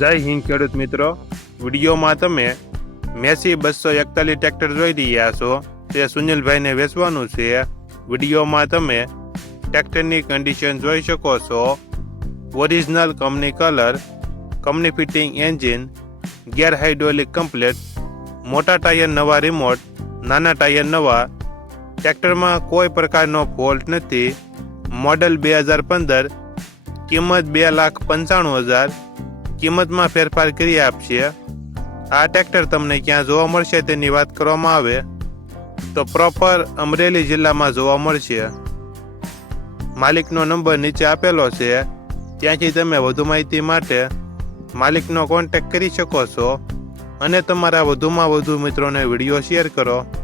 જય હિન્દ ખેડૂત મિત્રો. વિડીયોમાં તમે મેસી બસો એકતાલીસ ટ્રેક્ટર જોઈ રહ્યા છો. તે સુનિલભાઈને વેચવાનું છે. વિડીયોમાં તમે ટ્રેક્ટરની કન્ડિશન જોઈ શકો છો. Original company colour company fitting engine gear hydraulic complete મોટા ટાયર નવા રિમોટ નાના ટાયર નવા. ટ્રેક્ટરમાં કોઈ પ્રકારનો ફોલ્ટ નથી. મોડલ બે હજાર પંદર, કિંમત બે લાખ પંચાણું હજાર. કિંમતમાં ફેરફાર કરી આપશે. આ ટ્રેક્ટર તમને ક્યાં જોવા મળશે તેની વાત કરવામાં આવે. તો પ્રોપર અમરેલી જિલ્લામાં જોવા મળશે. માલિકનો નંબર નીચે આપેલો છે. ત્યાંથી તમે વધુ માહિતી માટે માલિકનો કોન્ટેક્ટ કરી શકો છો. અને તમારા વધુમાં વધુ મિત્રોને વીડિયો શેર કરો.